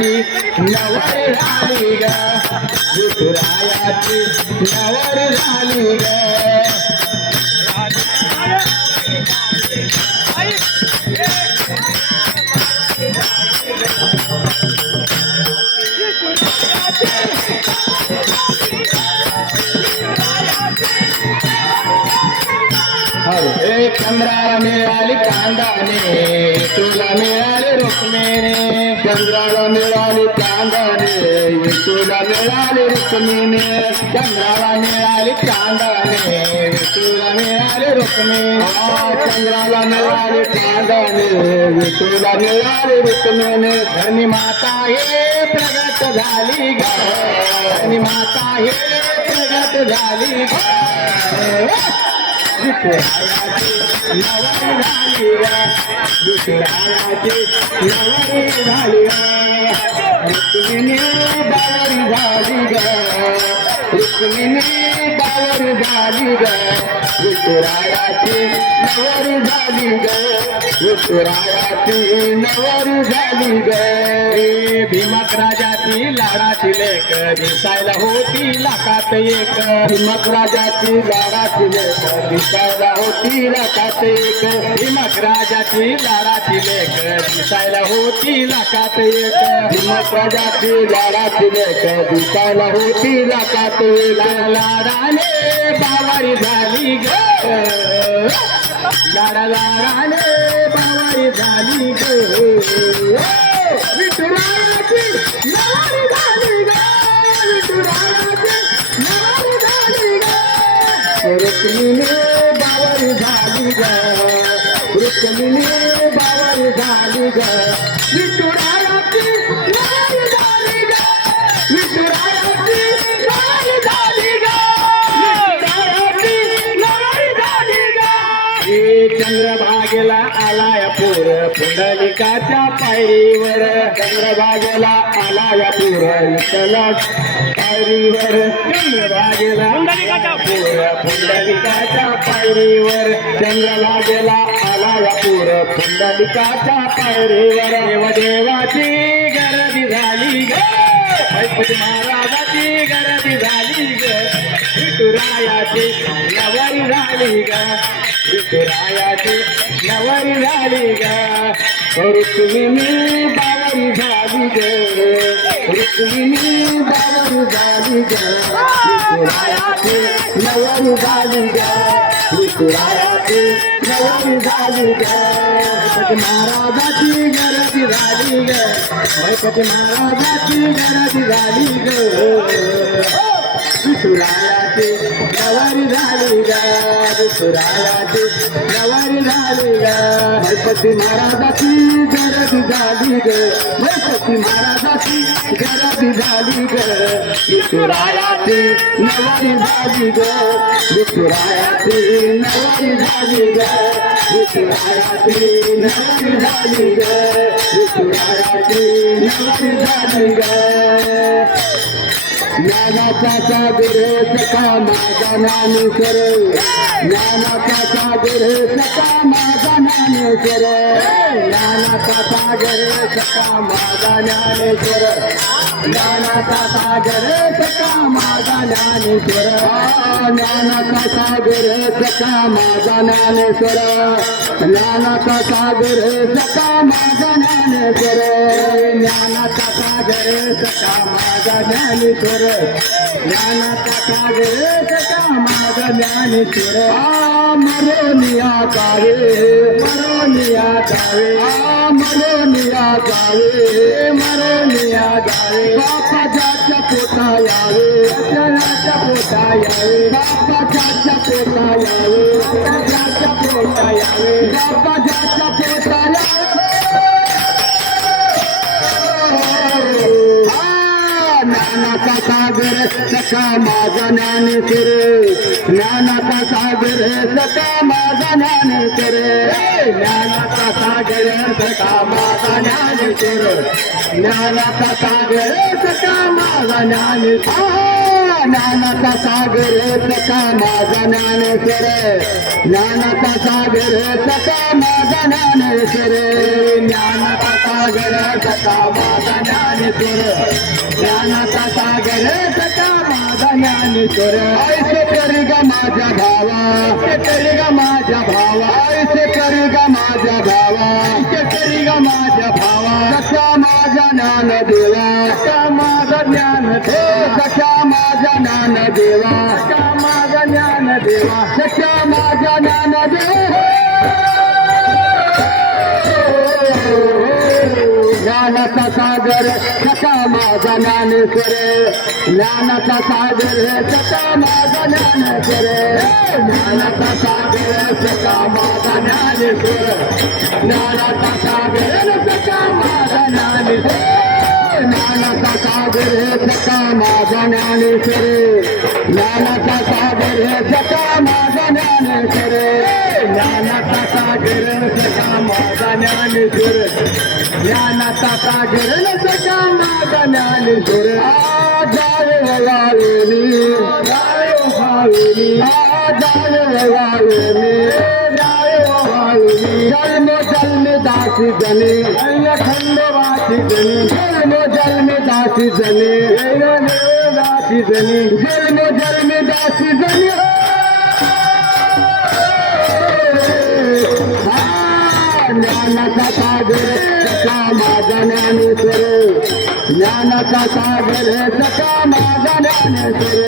विठुरायाची नवर झाली ग विठुरायाची नवर झाली ग चंद्राला मिळाली कांदाने तुला मिळाले रुक्मिणी चंद्राला मिळाली कांदाने तुला मिळाले रुक्मिणी चंद्राला मिळाली कांदाने तुला मिळाले रुक्मिणी चंद्राला मिळाली कांदाने तुला मिळाले रुक्मिणी धनी माता हे प्रगट झाली ग धनी माता हे प्रगट झाली ग विठुरायाची नवरी झाली ग विठुरायाची नवरी झाली ग रुक्मिणी बावरी झाली ग रुक्मिणी बावरी झाली ग विठुरायाची नवरी झाली ग विठुरायाची नवरी झाली ग भीमक राजाची लाडाची लेक दिसायला होती लाखात एक भीमक राजाची लाडाची लेक दिसायला होती लाखात एक भीमक राजाची लाडाची लेक दिसायला होती लाखात एक भीमक राजाची लाडाची लेक दिसायला होती लाखात एक लाडाने बावारी झाली ग लाडा लाडाने बावारी झाली ग विठुरायाची नवरी झाली ग विठुरायाची नवरी झाली ग रुक्मिणी बावरी झाली ग रुक्मिणी बावरी झाली ग विठुरायाची नवरी झाली ग विठुरायाची नवरी झाली ग विठुरायाची नवरी झाली ग चंद्रभागेला आलाय पूर पुंडलिकाच्या पायरीवर चंद्रभागेला आलाय पूर विठ्ठला पायरीवर चंद्रभागेला पूर पुंडलिकाच्या पायरीवर चंद्रभागेला आलाय पूर पुंडलिकाच्या पायरीवर देवदेवाची गर्दी झाली ग गणपती महाराजाची गर्दी झाली ग विठुरायाची नवरी झाली ग विठुरायाची नवरी झाली ग रुक्मिणी बावरी झाली ग रुक्मिणी बावरी झाली ग विठुरायाची नवरी झाली ग विठुरायाची नवरी झाली ग गणपती महाराजाची गर्दी झाली ग गणपती महाराजाची गर्दी झाली ग विठुरायाची नवरी झाली ग विठुरायाची नवरी झाली ग गणपती महाराजाची गर्दी झाली ग गणपती महाराजाची गर्दी झाली ग विठुरायाची नवरी झाली ग विठुरायाची नवरी झाली ग विठुरायाची नवरी झाली ग विठुरायाची नवरी झाली ग ज्ञानाचा सागर सखा माझा ज्ञानेश्वर ज्ञानाचा सागर सखा माझा ज्ञानेश्वर ज्ञानाचा सागर सखा माझा ज्ञानेश्वर ज्ञानाचा सागर सखा माझा ज्ञानेश्वर ज्ञानाचा सागर सखा माझा ज्ञानेश्वर ज्ञानाचा सागर सखा माझा ज्ञानेश्वर ज्ञानाचा सागर सखा माझा ज्ञानेश्वर ज्ञानाचा सागर सखा माझा ज्ञानेश्वर मरोनिया गावे मरोनिया गावे मरोनिया गावे मरोनिया गावे बापा जाच्या पोटा यावे जाच्या पोटा यावे बापा जाच्या पोटा यावे जाच्या पोटा यावे बापा जाच्या पोटा यावे ज्ञानाचा सागर सखा माझा ज्ञानेश्वर ज्ञानाचा सागर सखा माझा ज्ञानेश्वर ज्ञानाचा सागर सखा माझा ज्ञानेश्वर ज्ञानाचा सागर सखा माझा ज्ञानेश्वर ज्ञानाचा सागर सखा माझा ज्ञानेश्वर ज्ञानाचा सागर सखा माझा ज्ञानेश्वर ज्ञानाचा सागर सखा माझा ज्ञानेश्वर ज्ञानाचा सागर सखा माझा ज्ञानेश्वर ऐसे करी ग माझ्या भावा करी ग माझ्या भावा ऐसे करी ग माझ्या भावा करी ग माझ्या भावा सखा माझा ज्ञान देवा सखा माझा ज्ञान देवा सखा माझा ज्ञान देवा सखा माझा ज्ञान देवा सखा माझा ज्ञान देवा ज्ञानाचा सागर सखा माझा ज्ञानेश्वर ज्ञानाचा सागर सखा माझा ज्ञानेश्वर ज्ञानाचा सागर सखा माझा ज्ञानेश्वर ज्ञानाचा सागर सखा माझा ज्ञानेश्वर ज्ञानाचा सागर सखा माझा ज्ञानेश्वर ज्ञानाचा सागर सखा माझा ज्ञानेश्वर ज्ञानाचा सागर सखा माझा ज्ञानेश्वर ज्ञानाचा सागर सखा माझा ज्ञानेश्वर जावे वाळूनी जावे वाळूनी जावे वाळूनी जावे वाळूनी जन्म जन्म दासी जने खंडवासी जने जन्म जन्म दासी जने दासी जने जन्म जन्म दासी जने ज्ञानाचा सागर सखा माझा ज्ञानेश्वर ज्ञानाचा सागर सखा माझा ज्ञानेश्वर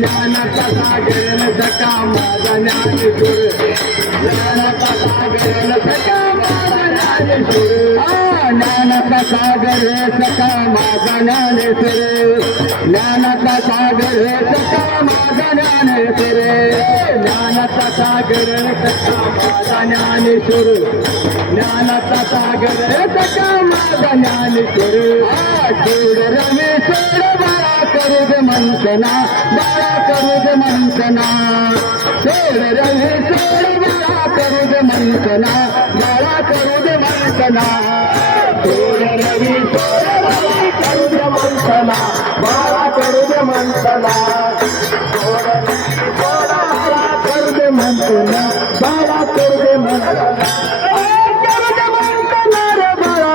ज्ञानाचा सागर सखा माझा ज्ञानेश्वर ज्ञानाचा सागर सखा माझा ज्ञानेश्वर ज्ञानाचा सागर सखा माझा ज्ञानेश्वर ज्ञानाचा सागर सखा माझा ज्ञानेश्वर ज्ञानाचा सागर सखा माझा ज्ञानेश्वर ज्ञानाचा सागर सखा माझा ज्ञानेश्वर सोड रवी सोड बाळा करू दे मंथना बाळा करू दे मंथना सोड रवी सोड बाळा करू दे मंथना बाळा करू दे मंथना सोड रवी सोड बाळा करू दे मंथना बाळा करू दे मंथना सोड रवी सोड बाळा करू दे मंथना बाळा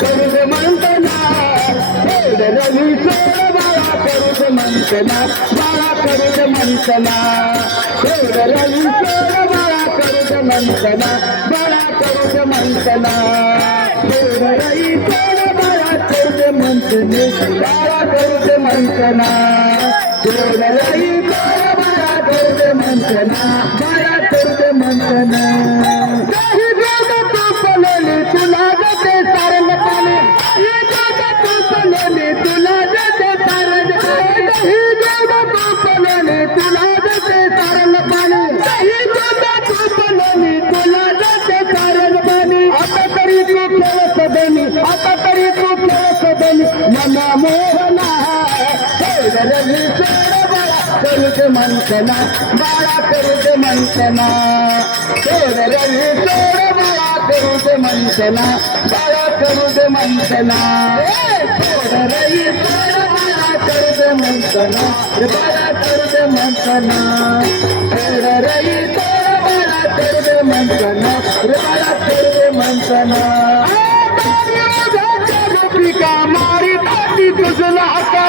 करू दे मंथना रवी सोड बाळा करू दे मंथना बाळा करू दे मंथना सोड रवी सोड बाळा करू दे मंथना बाळा करू दे मंथना सोड रवी सोड बाळा करू दे मंथने बाळा करू दे मंथना सोड रवी सोड बाळा करू दे मंथना बाळा करू दे मंथना काही जोग तू पलली तुला जाते सारंग पाणी तुला जाते सारंग पाणी तुला जाते सारंग पाणी तुला जाते सारंग पाणी आता तरी तू खेळ सदनी आता तरी तू खेळ सदनी मन मोहना रवी सोड बाळा करू दे मंथना बाळा करू दे मंथना सोड रवी सोड बाळा करू दे मंथना बाळा करू दे मंथना सोड रवी सोड बाळा करू दे मंथना बाळा करू दे मंथना सोड रवी सोड बाळा करू दे मंथना बाळा करू दे मंथना गोपिका मारी ताती तुझला हाता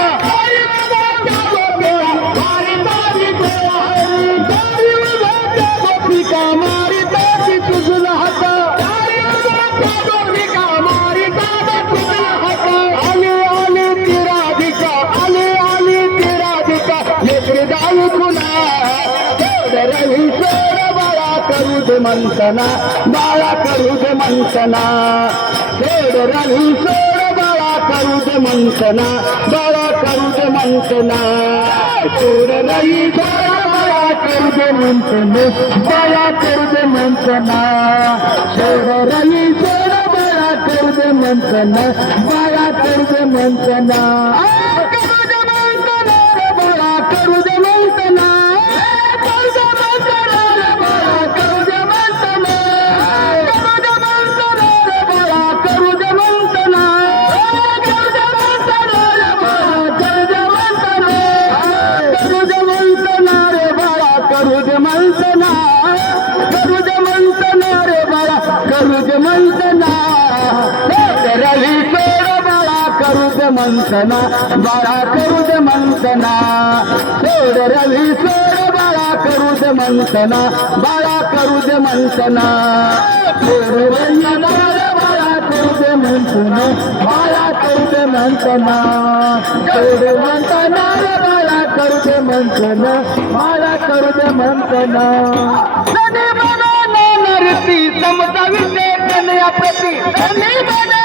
गोपिका मारी ताती तुझला हाता गोपिका मारी ताती तुझला हाता आले आले तिराधिका आले आले तिराधिका नेत्रदायी खुना रवी सोड बाळा करू दे मंथना बाळा करू दे मंथना सोड रवी सोड बाळा करू दे मंथना बाळा करू दे मंथना सोड रवी सोड बाळा करू दे मंथना बाळा करू दे मंथना सोड रवी सोड बाळा करू दे मंथना बाळा करू दे मंथना करू दे मंथना रे बाळा करू दे मंथना करू दे मंथना रे बाळा करू दे मंथना करू दे मंथना रे बाळा करू दे मंथना करू दे मंथना रे बाळा करू दे मंथना करू दे मंथना रे बाळा करू दे मंथना करू दे मंथना रे बाळा करू दे मंथना रवी सोड बाळा करू दे मंथना बाळा करू दे मंथना सोड रवी सोड बाळा करू दे मंथना बाळा करू दे मंथना सोड वंदना रे बाळा करू दे मंथना बाळा करू दे मंथना सोड मंथना रे बाळा करू दे मंथना बाळा करू दे मंथना नदी बना नरती समता विषय कन्या प्रती नदी बना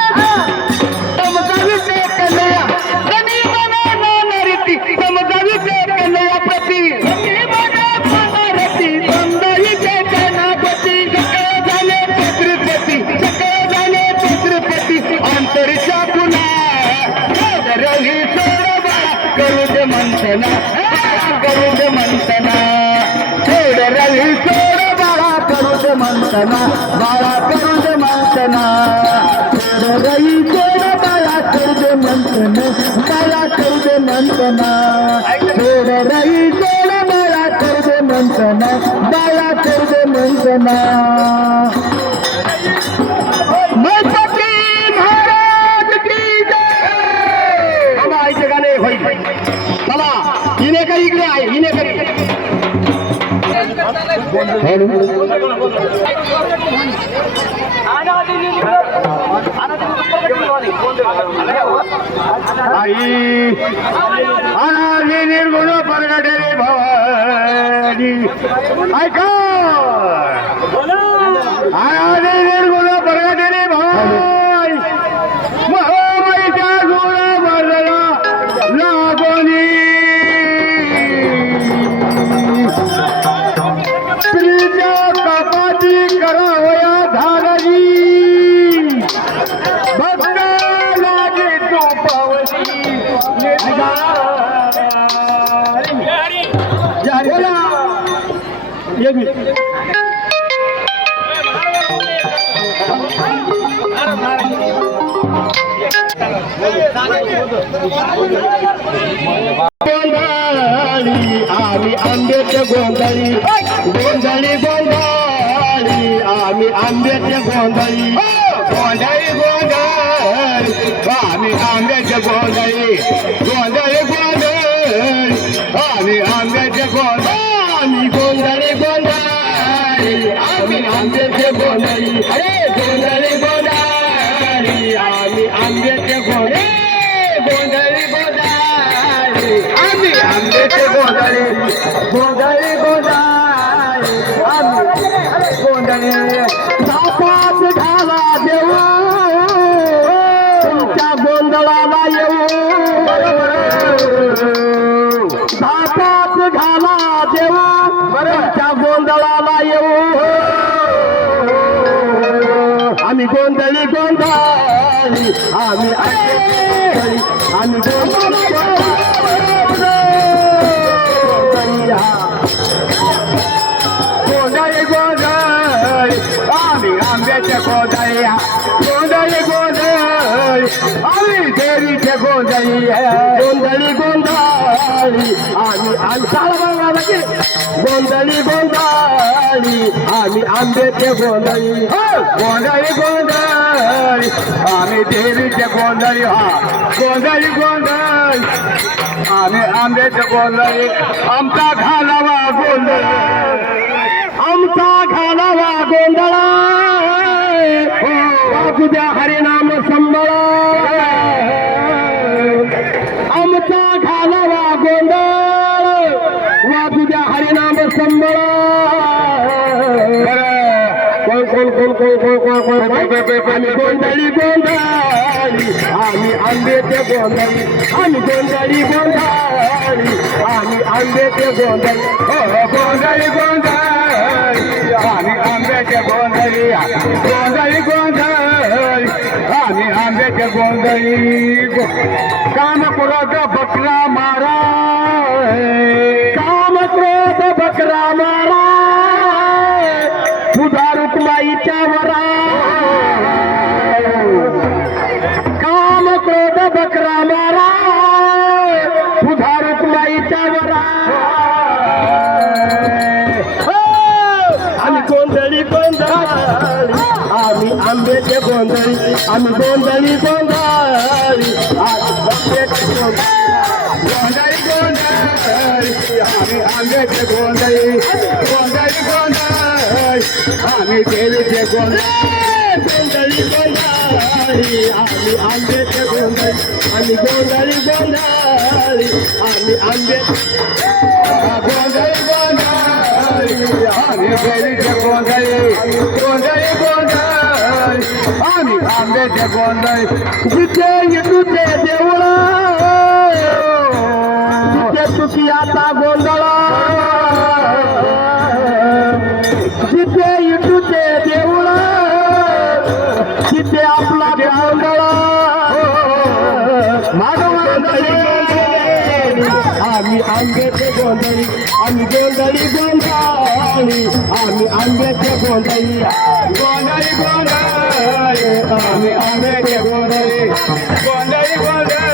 समता विषय कन्या नदी बना नरती समता विषय कन्या प्रती नदी बना नरती समता विषय कन्या प्रती सकळ झाले पितृपती सकळ झाले पितृपती अंतरच्या पुन्हा रवी सोड बाळा करू दे मंथना करू दे मंथना सोड रवी सोड बाळा करू दे मंथना बाळा करू दे मंथना सोड रवी सोड बाळा करू दे मंथना बाळा करू दे मंथना सोड रवी सोड बाळा करू दे मंथना बाळा करू दे मंथना गणपती महाराज की जय बाबा आईचे गाणे होईल बाबा हिने करी इकडे आहे हिने करी आई अनादी निर्गुण परगडे भवानी ऐका अनादी निर्गुण परगडे भवानी महामाईच्या गुण बदला लागोनी स्त्रीच्या कपाटी करावया धारजी भक्त लागे तो पावशी बोला एक मिनिट गोंधळी आम्ही आंब्याच्या गोंधळी गोंधळी गोंधळी आम्ही आंब्याच्या गोंधळी गोंधळी गोंधळी आम्ही आंब्याच्या गोंधळी गोंधळी गोंधळी आम्ही आंब्याच्या गोंधळी आम्ही गोंधळी गोंधळी आम्ही आंब्याच्या गोंधळी अरे गोंधळी गोंधळी आम्ही आंब्याच्या गोंधळी गोंधळी गोंधळी आम्ही आंब्याचे गोंधळी गोंधळी गोंधळी आम्ही गोंधळी सापात झाला देऊ तुमच्या गोंधळाला येऊ सापात झाला देऊ तुमच्या गोंधळाला येऊ आम्ही गोंधळी गोंधळी आम्ही आम्ही गोंधळी गोंधळी गोंधळी आम्ही आंब्याच्या गोंधळी गोंधळी गोंधळी आम्ही देवीच्या गोंधळी गोंधळी गोंधळी आम्ही आमच्या गोंधळी गोंधळी आम्ही आंब्याच्या गोंधळी गोंधळी गोंधळी आम्ही देवीच्या गोंधळी गोंधळी गोंधळी आम्ही आंब्याच्या गोंधळी आमचा घालावा गोंधळ आमचा घालावा गोंधळ उद्या हरिनाम संबळ आमचा घालावा गोंधळ वाजुद्या हरिनाम संबळ कोण आम्ही गोंधळी गोंधळी आम्ही आंब्याचे गोंधळी आम्ही गोंधळी गोंधळी आम्ही आंब्याचे गोंधळी गोंधळी गोंधळी आम्ही आंब्याचे गोंधळी गोंधळी गोंधळी आम्ही गोंधळी काम क्रोध बकरा मारा काम क्रोध बकरा मारा तुझा रुक्माईच्या वरा काम क्रोध बकरा मारा तुझा रुक्माईच्या वरा आम्ही गोंधळी गोंधळी आम्ही आंब्याचे गोंधळी आम्ही गोंधळी गोंधळी गोंधळी गोंधळी आम्ही आंब्याचे गोंधळी गोंधळी गोंधळी आम्ही देवीचे गोंधळी गोंधळी गोंधळी आम्ही आंब्याचे गोंधळी आम्ही गोंधळी गोंधळी आम्ही आंबे गोंधळी गोंधळी आम्ही देवीचे गोंधळी गोंधळी गोंधळी आम्ही आंब्याचे गोंधळी जिथे तुझे देऊळ जिथे तुझी आता गोंधळ जिथे तुझे देऊळ तिथे आपला गोंधळ आम्ही आंब्याचे गोंधळी आम्ही गोंधळी गोंधळी आम्ही आंब्याचे गोंधळी गोंधळी गोंधळी आम्ही आंब्याचे गोंधळी गोंधळी गोंधळी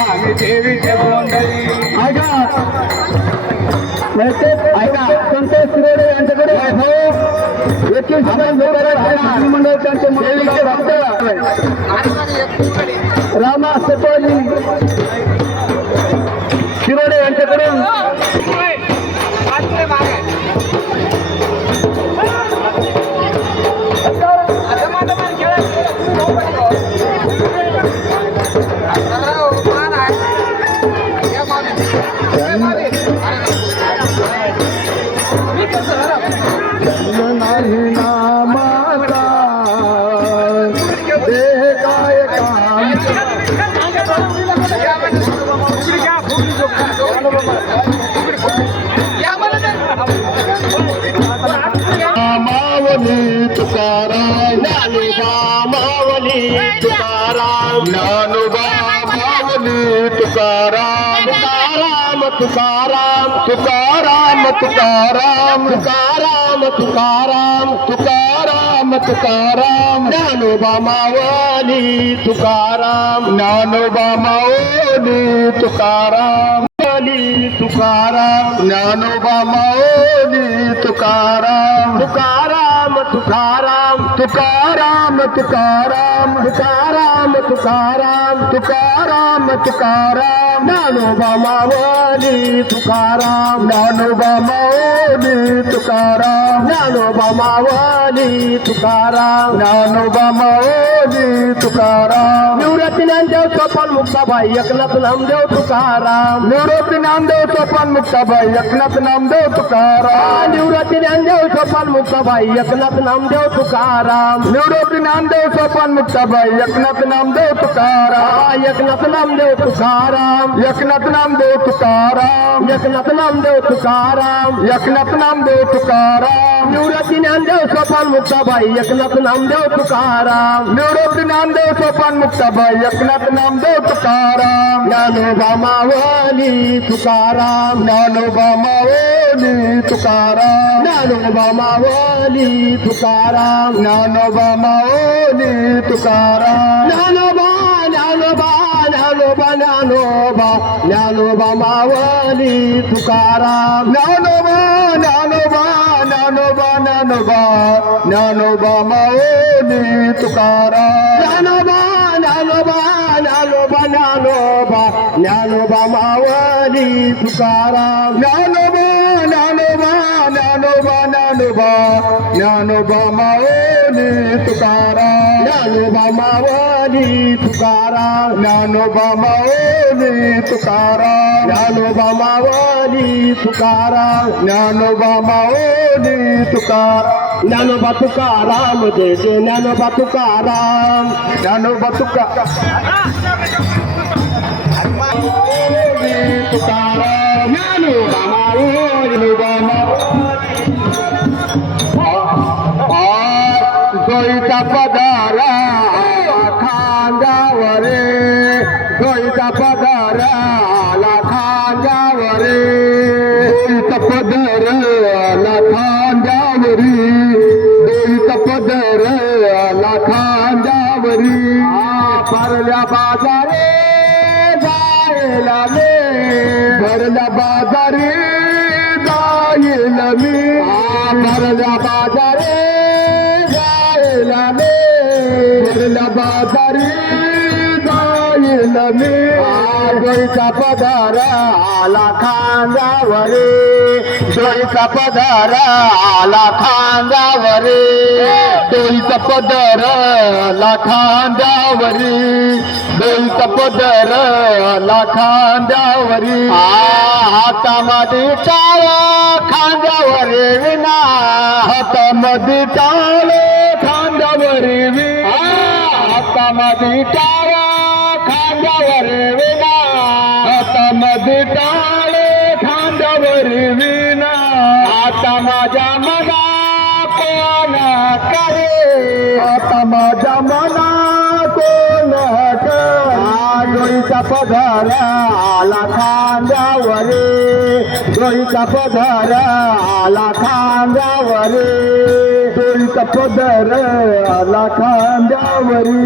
आम्ही देवीचे गोंधळी ऐका संतोष शिरोडे यांच्याकडे मंडळ त्यांचे भक्त रामा सटोली शिरोडे यांच्याकडून नाही नामाचा देह काय काम मावली तुकाराम ज्ञानोबा मावली तुकाराम ज्ञानोबा मावली तुकाराम तुकाराम तुकाराम तुकाराम तुकाराम तुकाराम तुकाराम तुकाराम ज्ञानोबा मावली तुकाराम ज्ञानोबा मावली तुकाराम तुकाराम ज्ञानोबा मावली तुकाराम तुकाराम तुकाराम तुकाराम तुकाराम तुकाराम तुकाराम तुकाराम तुकाराम ज्ञानोबा मावली तुकाराम ज्ञानोबा मावली तुकाराम ज्ञानोबा मावली तुकाराम ज्ञानोबा मावली तुकाराम निवृत्ती ज्ञानदेव सोपान मुक्ताबाई एकनाथ नामदेव तुकाराम निवृत्ती ज्ञानदेव सोपान मुक्ताबाई एकनाथ नामदेव तुकाराम निवृत्ती ज्ञानदेव सोपान मुक्ताबाई एकनाथ नामदेव तुकाराम निवृत्ती ज्ञानदेव सोपान मुक्ताबाई एकनाथ नामदेव तुकाराम एकनाथ नामदेव तुकाराम एकनाथ नामदेव तुकाराम एकनाथ नामदेव तुकाराम एकनाथ नामदेव तुकाराम निवृत्ती ज्ञानदेव सोपान मुक्ताबाई एकनाथ नामदेव तुकाराम निवृत्ती ज्ञानदेव सोपान मुक्ताबाई एकनाथ नामदेव तुकाराम ज्ञानोबा मावली तुकाराम ज्ञानोबा मावली तुकाराम ज्ञानोबा मावली तुकाराम ज्ञानोबा मावली तुकाराम ज्ञानोबा ज्ञानोबा ज्ञानोबा ज्ञानोबा ज्ञानोबा मावली तुकाराम ज्ञानोबा ज्ञानोबा ज्ञानोबा ज्ञानोबा ज्ञानोबा मावली तुकाराम ज्ञानोबा ज्ञानोबा ज्ञानोबा ज्ञानोबा ज्ञानोबा मावली तुकाराम ज्ञानोबा ज्ञानोबा ज्ञानोबा ज्ञानोबा ज्ञानोबा मावली तुकाराम ज्ञानोबा मावली तुकाराम ज्ञानोबा मावली तुकाराम ज्ञानोबा मावली तुकाराम ज्ञानोबा मावली तुकाराम ज्ञानोबा तुकाराम जय जय ज्ञानोबा तुकाराम ज्ञानोबा तुकाराम ज्ञानोबा मावली जोईचा पदारा खांदा डोईचा पदर आला खांद्यावरी डोईचा पदर आला खांद्यावरी भरल्या बाजारे जायला मी भरल्या बाजारे जायला मी भरल्या बाजारे जायला मी भरल्या बाजारी जायला मी डोईचा पदर आला खांद्यावरी डोईचा पदर आला खांद्यावरी डोईचा पदर आला खांद्यावरी डोईचा पदर आला खांद्यावरी हातामध्ये टाळ खांद्यावरी विना हातामध्ये टाळ खांद्यावरी विना हातामध्ये टाळ खांद्यावरी विना हातामध्ये टाळ खांद्यावरी विना आता माझ्या मना कोण करे आता माझ्या मना कोण डोईचा पदर आला खांद्यावरी डोईचा पदर आला खांद्यावरी डोईचा पदर आला खांद्यावरी